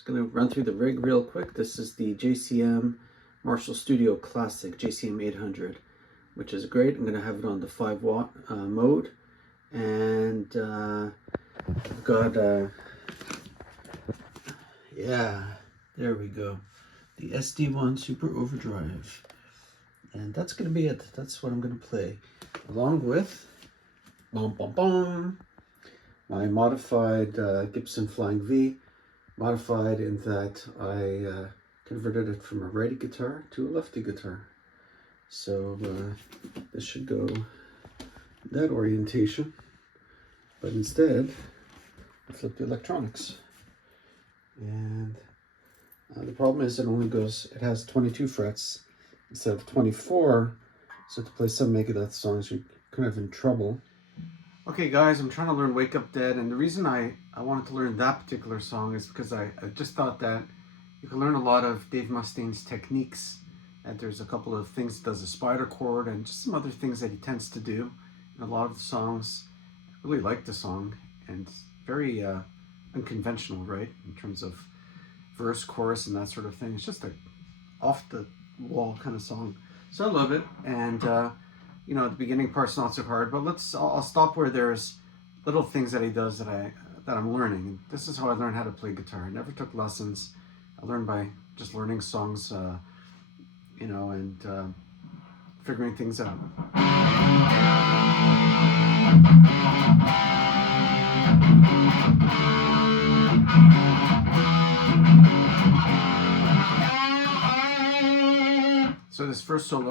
Just going to run through the rig real quick. This is the JCM Marshall Studio Classic JCM 800, which is great. I'm going to have it on the 5-watt mode, and I've got yeah, there we go, the SD1 Super Overdrive, and that's going to be it. That's what I'm going to play, along with my modified Gibson Flying V, modified in that I converted it from a righty guitar to a lefty guitar. So this should go that orientation, but instead I flipped the electronics. And the problem is it has 22 frets instead of 24, so to play some Megadeth songs you're kind of in trouble. Okay guys, I'm trying to learn Wake Up Dead, and the reason I wanted to learn that particular song is because I just thought that you can learn a lot of Dave Mustaine's techniques, and there's a couple of things he does, a spider chord and just some other things that he tends to do in a lot of the songs. I really like the song, and it's very unconventional, right, in terms of verse, chorus, and that sort of thing. It's just a off the wall kind of song, so I love it. And you know, the beginning part's not so hard, but I'll stop where there's little things that he does that I'm learning. And this is how I learned how to play guitar. I never took lessons. I learned by just learning songs, you know, and figuring things out. So this first solo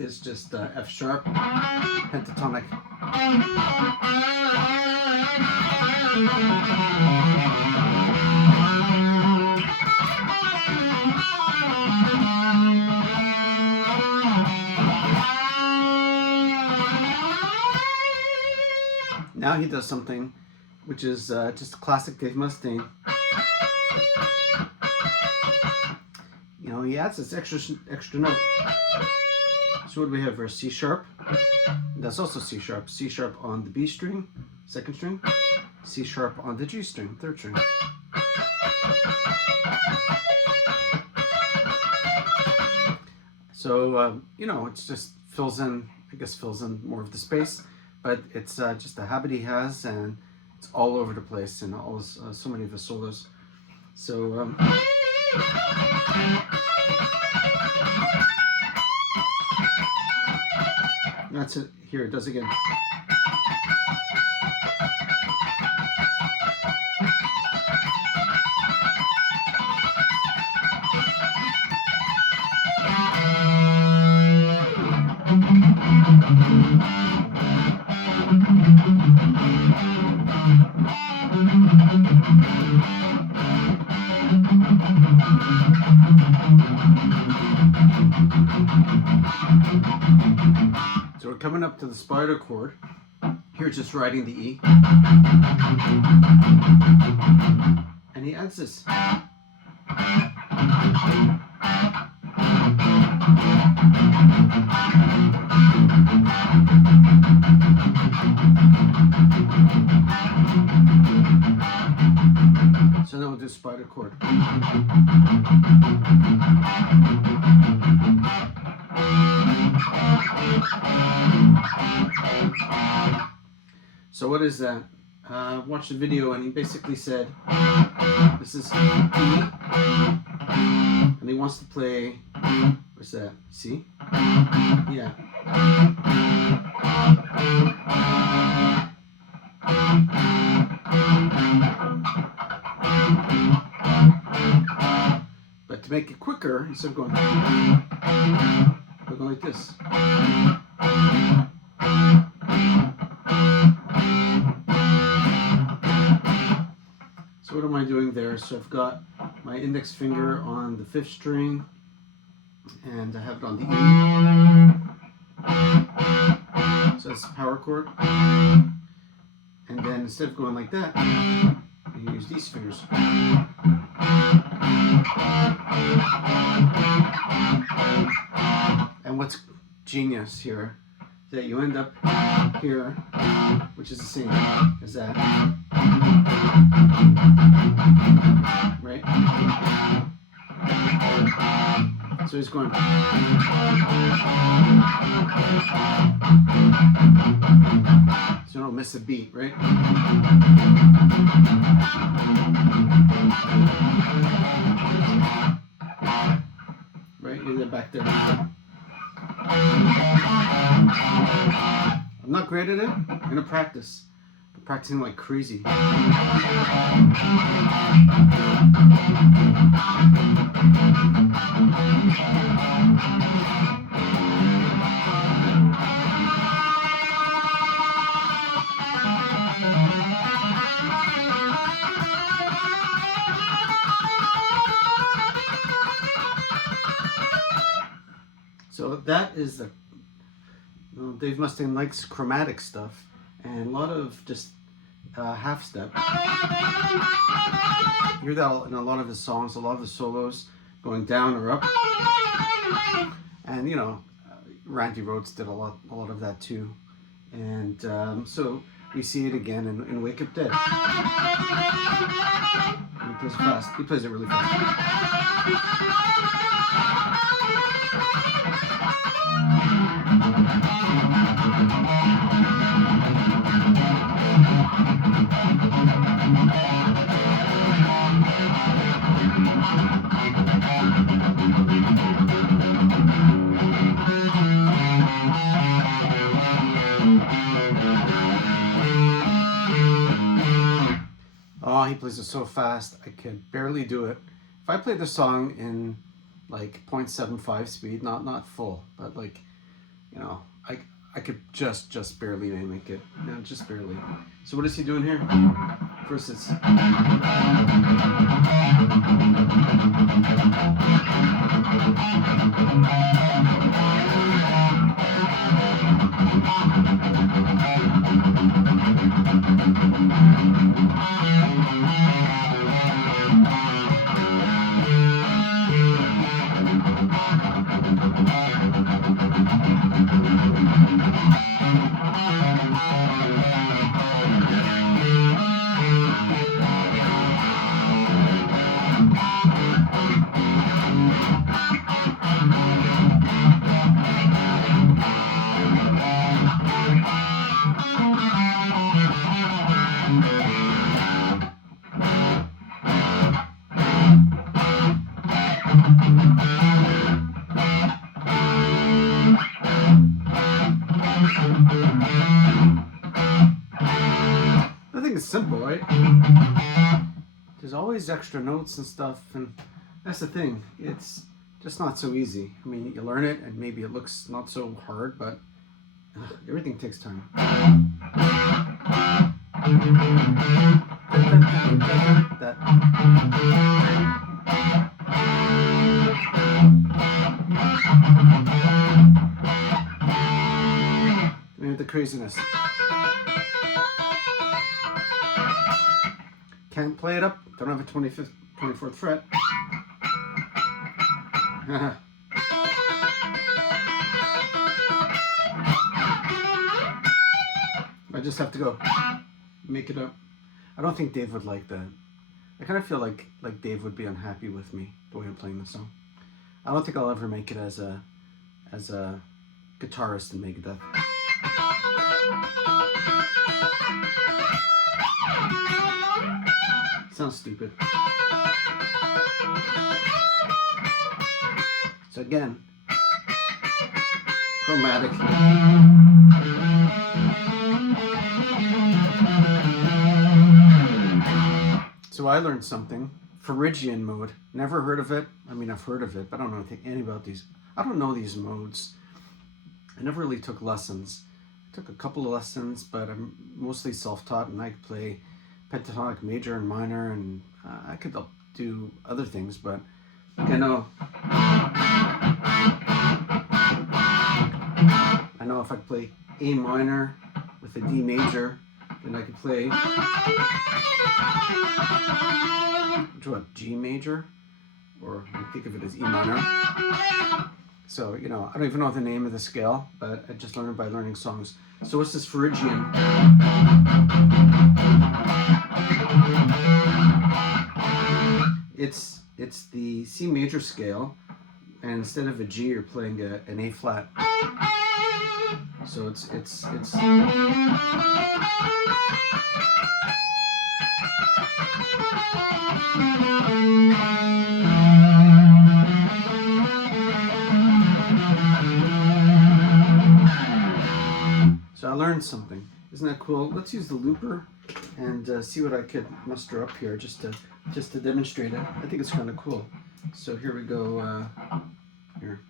is just F sharp, pentatonic. Now he does something which is just classic Dave Mustaine. You know, he adds this extra note. So what do we have for C sharp? That's also C sharp. C sharp on the B string, second string. C sharp on the G string, third string. So you know, it's just fills in more of the space, but it's just a habit he has, and it's all over the place in all so many of his solos. So that's it. Here it does again. So we're coming up to the spider chord. Here it's just riding the E. And he adds this. So then we'll do spider chord. So what is that? Watched the video, and he basically said this is E, and he wants to play, what's that, C? Yeah. But to make it quicker, instead of going, we're going like this. So what am I doing there? So I've got my index finger on the 5th string, and I have it on the E. So that's the power chord. And then instead of going like that, you use these fingers. And what's genius here is that you end up here, which is the same as that. So he's going. So you don't miss a beat, right? Right, you get back there. I'm not great at it. I'm gonna practice. I'm practicing like crazy. So that is the, Dave Mustaine likes chromatic stuff and a lot of just half step. You hear that in a lot of his songs, a lot of the solos going down or up. And you know, Randy Rhoads did a lot of that too. And so we see it again in Wake Up Dead. He plays fast. He plays it really fast. Oh, he plays it so fast, I could barely do it. If I played the song in like 0.75 speed, not full, but like, you know, I could just barely make it. You know, just barely. So what is he doing here? First it's I think it's simple, right? There's always extra notes and stuff, and that's the thing. It's just not so easy. I mean, you learn it, and maybe it looks not so hard, but everything takes time. That. Maybe the craziness. Can't play it up. Don't have a 24th fret. I just have to go make it up. I don't think Dave would like that. I kind of feel like Dave would be unhappy with me the way I'm playing the song. I don't think I'll ever make it as a guitarist in Megadeth. Sounds stupid. So again, chromatic. So I learned something. Phrygian mode. Never heard of it. I mean, I've heard of it, but I don't know anything about these. I don't know these modes. I never really took lessons. I took a couple of lessons, but I'm mostly self-taught, and I could play pentatonic major and minor, and I could do other things, but I know if I play A minor with a D major, then I could play G major, or I think of it as E minor. So, you know, I don't even know the name of the scale, but I just learned it by learning songs. So what's this Phrygian? It's the C major scale and instead of a G, you're playing an A flat. So it's so I learned something. Isn't that cool? Let's use the looper and see what I could muster up here just to demonstrate it. I think it's kind of cool. So here we go. Here.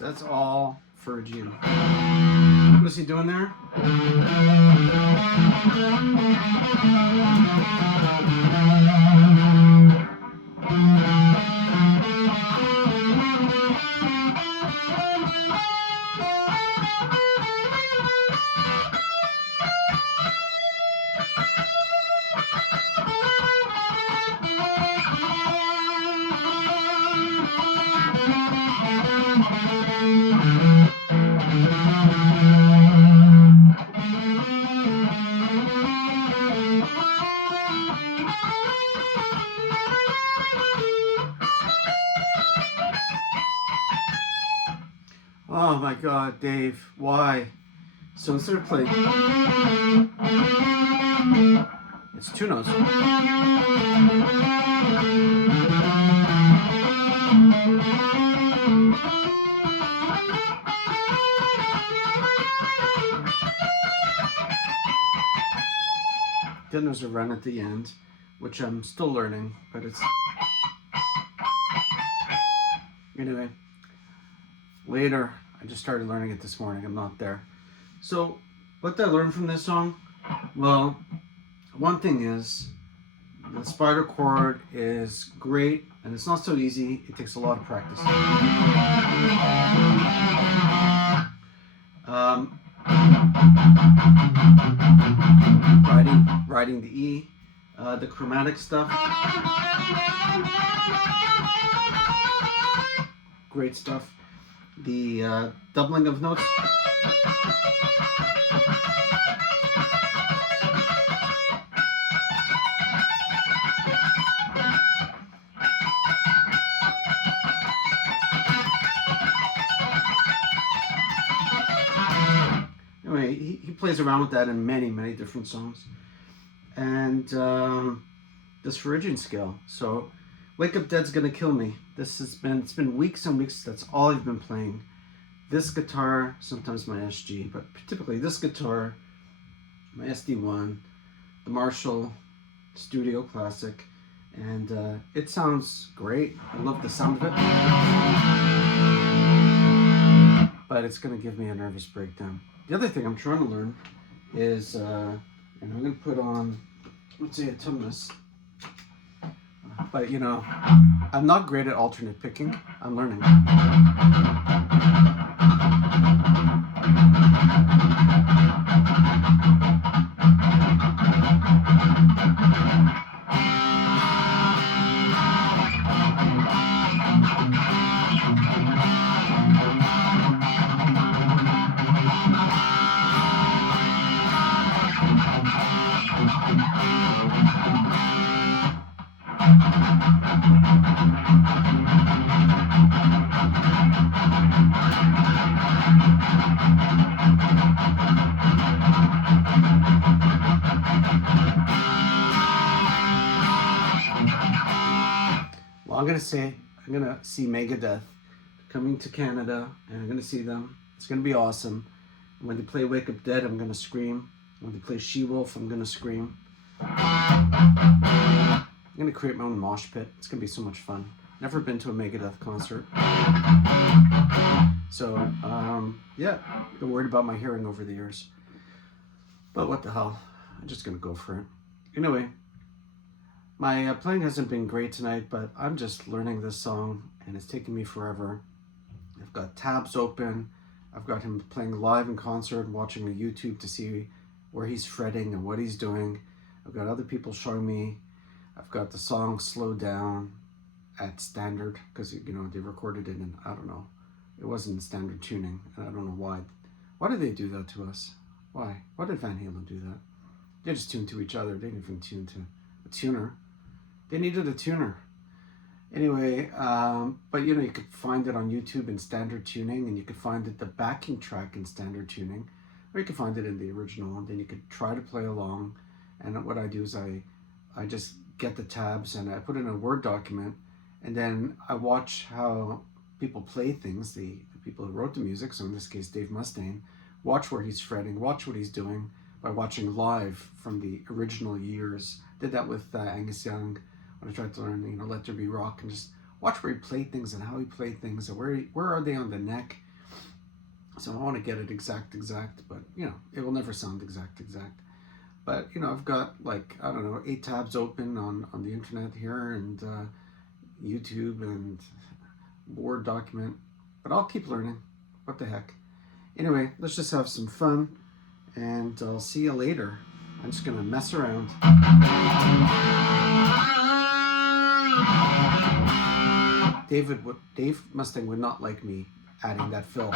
That's all Phrygian. What is he doing there? Oh my God, Dave, why? So instead of playing, it's two notes. Then there's a run at the end, which I'm still learning, but it's... Anyway, later, I just started learning it this morning. I'm not there. So, what did I learn from this song? Well, one thing is, the spider chord is great, and it's not so easy. It takes a lot of practice. Riding the E, the chromatic stuff. Great stuff. The doubling of notes. Anyway, he plays around with that in many, many different songs. And this Phrygian scale. So, Wake Up Dead's Gonna Kill Me. It's been weeks and weeks. That's all I've been playing. This guitar, sometimes my SG, but typically this guitar, my SD1, the Marshall Studio Classic, and it sounds great. I love the sound of it, but it's gonna give me a nervous breakdown. The other thing I'm trying to learn is, and I'm gonna put on, let's say, a tumnus. But you know, I'm not great at alternate picking. I'm learning. Well, I'm gonna see Megadeth coming to Canada, and I'm gonna see them. It's gonna be awesome. And when they play Wake Up Dead, I'm gonna scream. When they play She-Wolf, I'm gonna scream. I'm gonna create my own mosh pit. It's gonna be so much fun. Never been to a Megadeth concert. So, yeah, been worried about my hearing over the years. But what the hell, I'm just gonna go for it. Anyway, my playing hasn't been great tonight, but I'm just learning this song, and it's taking me forever. I've got tabs open. I've got him playing live in concert, watching a YouTube to see where he's fretting and what he's doing. I've got other people showing me. I've got the song slowed down at standard, because, you know, they recorded it in, I don't know, it wasn't in standard tuning, and I don't know why. Why did they do that to us? Why? Why did Van Halen do that? They just tuned to each other. They didn't even tune to a tuner. They needed a tuner. Anyway, but you know, you could find it on YouTube in standard tuning, and you could find it, the backing track, in standard tuning, or you could find it in the original, and then you could try to play along. And what I do is I just get the tabs and I put it in a Word document, and then I watch how people play things, the people who wrote the music, so in this case Dave Mustaine, watch where he's fretting, watch what he's doing by watching live from the original years. Did that with Angus Young when I tried to learn, you know, Let There Be Rock, and just watch where he played things and how he played things, and where are they on the neck. So I want to get it exact, but you know, it will never sound exact. But you know, I've got like, I don't know, 8 tabs open on the internet here, and YouTube and Word document, but I'll keep learning. What the heck. Anyway, let's just have some fun, and I'll see you later. I'm just gonna mess around. Dave Mustaine would not like me adding that fill.